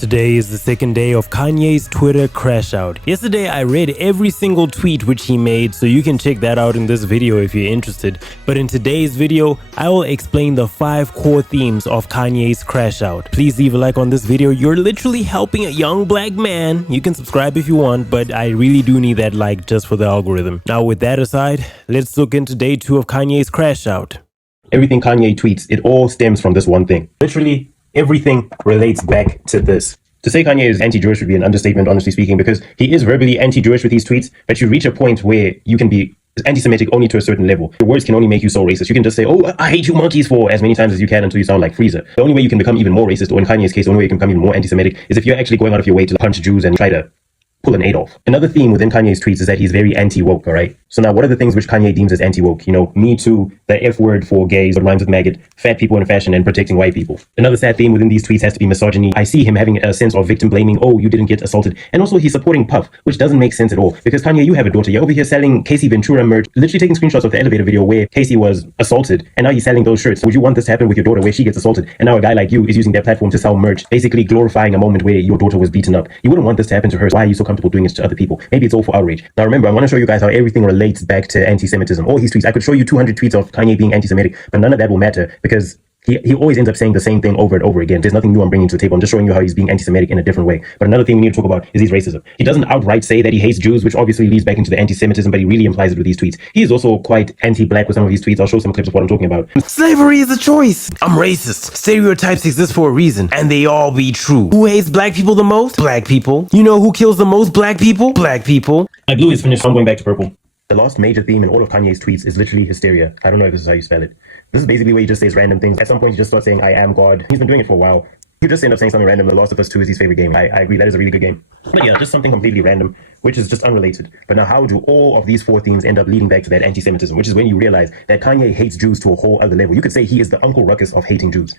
Today is the second day of Kanye's Twitter Crashout. Yesterday I read every single tweet which he made, so you can check that out in this video if you're interested. But in today's video, I will explain the 5 core themes of Kanye's Crashout. Please leave a like on this video. You're literally helping a young black man. You can subscribe if you want, but I really do need that like just for the algorithm. Now with that aside, let's look into day 2 of Kanye's Crashout. Everything Kanye tweets, it all stems from this one thing. Literally, everything relates back to this. To say Kanye is anti-Jewish would be an understatement, honestly speaking, because he is verbally anti-Jewish with these tweets, but you reach a point where you can be anti-Semitic only to a certain level. Your words can only make you so racist. You can just say, oh, I hate you monkeys for as many times as you can until you sound like Freezer. The only way you can become even more racist, or in Kanye's case, the only way you can become even more anti-Semitic is if you're actually going out of your way to punch Jews and try to pull an Adolf. Another theme within Kanye's tweets is that he's very anti-woke, all right? So now what are the things which Kanye deems as anti-woke? You know, Me Too, the F word for gays, what rhymes with maggot, fat people in fashion, and protecting white people. Another sad theme within these tweets has to be misogyny. I see him having a sense of victim blaming. Oh, you didn't get assaulted. And also he's supporting Puff, which doesn't make sense at all. Because Kanye, you have a daughter. You're over here selling Casey Ventura merch, literally taking screenshots of the elevator video where Casey was assaulted, and now he's selling those shirts. Would you want this to happen with your daughter where she gets assaulted, and now a guy like you is using their platform to sell merch, basically glorifying a moment where your daughter was beaten up? You wouldn't want this to happen to her. So why are you so comfortable doing this to other people? Maybe it's all for outrage. Now remember, I want to show you guys how everything relates back to anti-Semitism. All his tweets, I could show you 200 tweets of Kanye being anti-Semitic, but none of that will matter because he always ends up saying the same thing over and over again. There's nothing new I'm bringing to the table. I'm just showing you how he's being anti-Semitic in a different way. But another thing we need to talk about is his racism. He doesn't outright say that he hates Jews, which obviously leads back into the anti-Semitism, but he really implies it with these tweets. He is also quite anti-black with some of these tweets. I'll show some clips of what I'm talking about. Slavery is a choice. I'm racist. Stereotypes exist for a reason, and they all be true. Who hates black people the most? Black people. You know who kills the most black people? Black people. My blue is finished, so I'm going back to purple. The last major theme in all of Kanye's tweets is literally hysteria. I don't know if this is how you spell it. This is basically where he just says random things. At some point, he just starts saying, I am God. He's been doing it for a while. He just end up saying something random. The Last of Us 2 is his favorite game. I agree. That is a really good game. But yeah, just something completely random, which is just unrelated. But now how do all of these 4 themes end up leading back to that anti-Semitism, which is when you realize that Kanye hates Jews to a whole other level. You could say he is the Uncle Ruckus of hating Jews.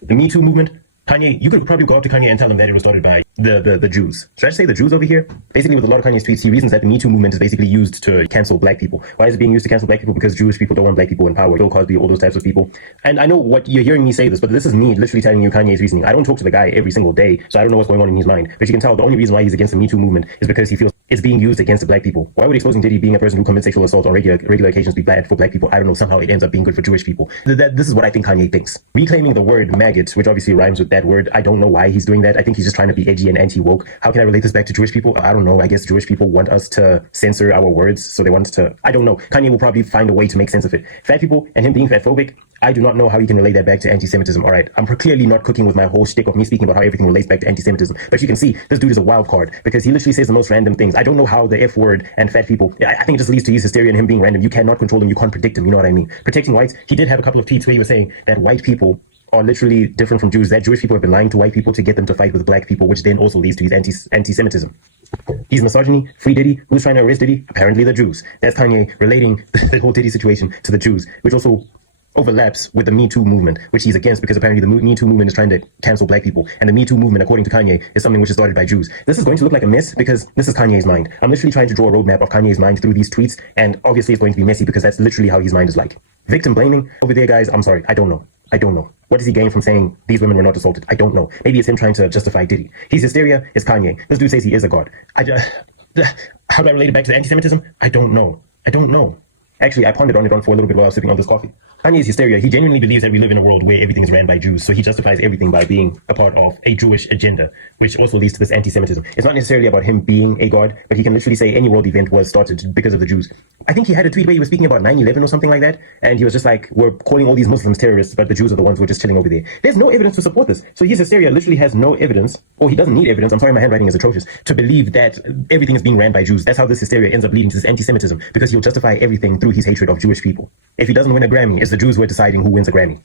The Me Too movement, Kanye, you could probably go up to Kanye and tell him that it was started by the Jews. Should I just say the Jews over here? Basically, with a lot of Kanye's tweets, he reasons that the Me Too movement is basically used to cancel black people. Why is it being used to cancel black people? Because Jewish people don't want black people in power. Bill Cosby, all those types of people. And I know what you're hearing me say this, but this is me literally telling you Kanye's reasoning. I don't talk to the guy every single day, so I don't know what's going on in his mind. But you can tell the only reason why he's against the Me Too movement is because he feels it's being used against the black people. Why would exposing Diddy being a person who commits sexual assault on regular occasions be bad for black people? I don't know. Somehow it ends up being good for Jewish people. This is what I think Kanye thinks. Reclaiming the word maggot, which obviously rhymes with that word, I don't know why he's doing that. I think he's just trying to be edgy and anti-woke. How can I relate this back to Jewish people? I don't know. I guess Jewish people want us to censor our words, so they want us to, I don't know. Kanye will probably find a way to make sense of it. Fat people and him being fatphobic, I do not know how he can relate that back to anti-Semitism. All right, I'm clearly not cooking with my whole shtick of me speaking about how everything relates back to anti-Semitism. But you can see, this dude is a wild card because he literally says the most random things. I don't know how the F word and fat people, I think it just leads to his hysteria and him being random. You cannot control him. You can't predict him. You know what I mean? Protecting whites, he did have a couple of tweets where he was saying that white people are literally different from Jews, that Jewish people have been lying to white people to get them to fight with black people, which then also leads to his anti-Semitism. He's misogyny, free Diddy. Who's trying to arrest Diddy? Apparently the Jews. That's Kanye relating the whole Diddy situation to the Jews, which also overlaps with the Me Too movement, which he's against because apparently the Me Too movement is trying to cancel black people. And the Me Too movement, according to Kanye, is something which is started by Jews. This is going to look like a mess because this is Kanye's mind. I'm literally trying to draw a roadmap of Kanye's mind through these tweets, and obviously it's going to be messy because that's literally how his mind is like. Victim blaming over there, guys, I'm sorry, I don't know. What does he gain from saying these women were not assaulted? I don't know. Maybe it's him trying to justify Diddy. His hysteria is Kanye. This dude says he is a god. How do I relate it back to the anti-Semitism? I don't know. Actually, I pondered on it for a little bit while I was sipping on this coffee. Kanye's hysteria, he genuinely believes that we live in a world where everything is ran by Jews, so he justifies everything by being a part of a Jewish agenda, which also leads to this anti-Semitism. It's not necessarily about him being a god, but he can literally say any world event was started because of the Jews. I think he had a tweet where he was speaking about 9/11 or something like that, and he was just like, we're calling all these Muslims terrorists, but the Jews are the ones who are just chilling over there. There's no evidence to support this. So his hysteria literally has no evidence, or he doesn't need evidence, I'm sorry, my handwriting is atrocious, to believe that everything is being ran by Jews. That's how this hysteria ends up leading to this anti-Semitism, because he'll justify everything through his hatred of Jewish people. If he doesn't win a Grammy, it's the Jews who are deciding who wins a Grammy.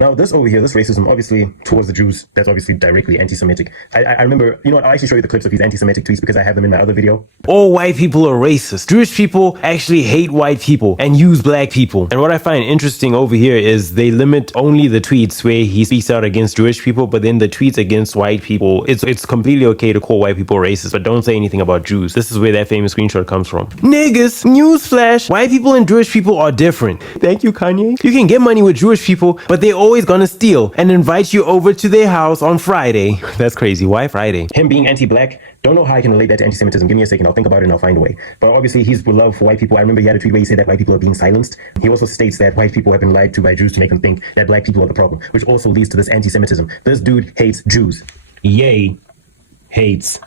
Now, this over here, this racism, obviously, towards the Jews, that's obviously directly anti-Semitic. I remember, you know what, I'll actually show you the clips of these anti-Semitic tweets because I have them in my other video. All white people are racist. Jewish people actually hate white people and use black people. And what I find interesting over here is they limit only the tweets where he speaks out against Jewish people, but then the tweets against white people, it's completely okay to call white people racist, but don't say anything about Jews. This is where that famous screenshot comes from. Niggas, newsflash, white people and Jewish people are different. Thank you, Kanye. You can get money with Jewish people, but they always gonna steal and invite you over to their house on Friday. That's crazy. Why Friday? Him being anti-black, don't know how I can relate that to anti-Semitism. Give me a second, I'll think about it and I'll find a way. But obviously he's love for white people. I remember he had a tweet where he said that white people are being silenced. He also states that white people have been lied to by Jews to make them think that black people are the problem, which also leads to this anti-Semitism. This dude hates Jews. Ye hates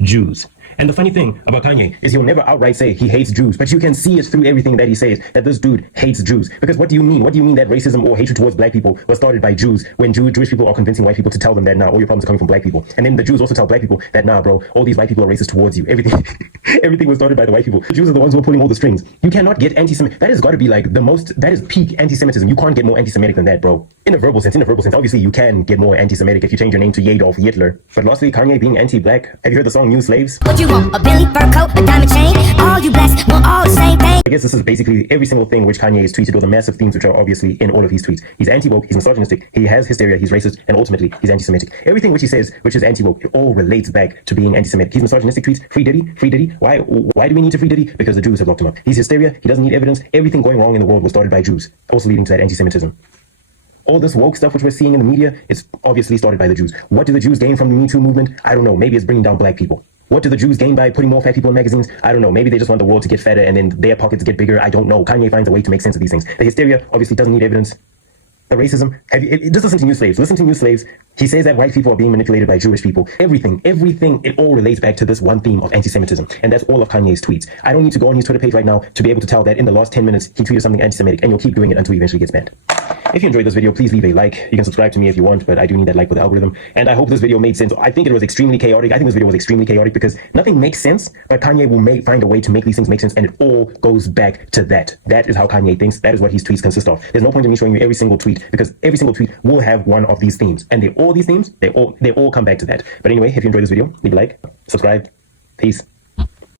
Jews. And the funny thing about Kanye is he'll never outright say he hates Jews, but you can see it through everything that he says, that this dude hates Jews. Because what do you mean? What do you mean that racism or hatred towards black people was started by Jews when Jewish people are convincing white people to tell them that, nah, all your problems are coming from black people. And then the Jews also tell black people that, nah, bro, all these white people are racist towards you. Everything was started by the white people. The Jews are the ones who are pulling all the strings. You cannot get anti-Semitic. That has got to be like that is peak anti-Semitism. You can't get more anti-Semitic than that, bro. In a verbal sense, obviously you can get more anti-Semitic if you change your name to Adolf Hitler. But lastly, Kanye being anti-black. Have you heard the song New Slaves? What you want, a Billy fur coat, a diamond chain? All you blacks want all the same thing. I guess this is basically every single thing which Kanye has tweeted, or the massive themes which are obviously in all of his tweets. He's anti-woke, he's misogynistic, he has hysteria, he's racist, and ultimately he's anti-Semitic. Everything which he says, which is anti-woke, it all relates back to being anti-Semitic. He's misogynistic tweets, free Diddy, free Diddy. Why do we need to free Diddy? Because the Jews have locked him up. He's hysteria, he doesn't need evidence. Everything going wrong in the world was started by Jews, also leading to that anti-Semitism. All this woke stuff which we're seeing in the media is obviously started by the Jews. What do the Jews gain from the Me Too movement? I don't know. Maybe it's bringing down black people. What do the Jews gain by putting more fat people in magazines? I don't know. Maybe they just want the world to get fatter and then their pockets get bigger. I don't know. Kanye finds a way to make sense of these things. The hysteria obviously doesn't need evidence. The racism. Just listen to New Slaves. Listen to New Slaves. He says that white people are being manipulated by Jewish people. Everything, it all relates back to this one theme of anti-Semitism. And that's all of Kanye's tweets. I don't need to go on his Twitter page right now to be able to tell that in the last 10 minutes, he tweeted something anti-Semitic, and you'll keep doing it until he eventually gets banned. If you enjoyed this video, please leave a like. You can subscribe to me if you want, but I do need that like for the algorithm. And I hope this video made sense. I think it was extremely chaotic. I think this video was extremely chaotic because nothing makes sense, but Kanye will find a way to make these things make sense, and it all goes back to that. That is how Kanye thinks. That is what his tweets consist of. There's no point in me showing you every single tweet, because every single tweet will have one of these themes. And these themes, they all come back to that. But anyway, if you enjoyed this video, leave a like, subscribe. Peace.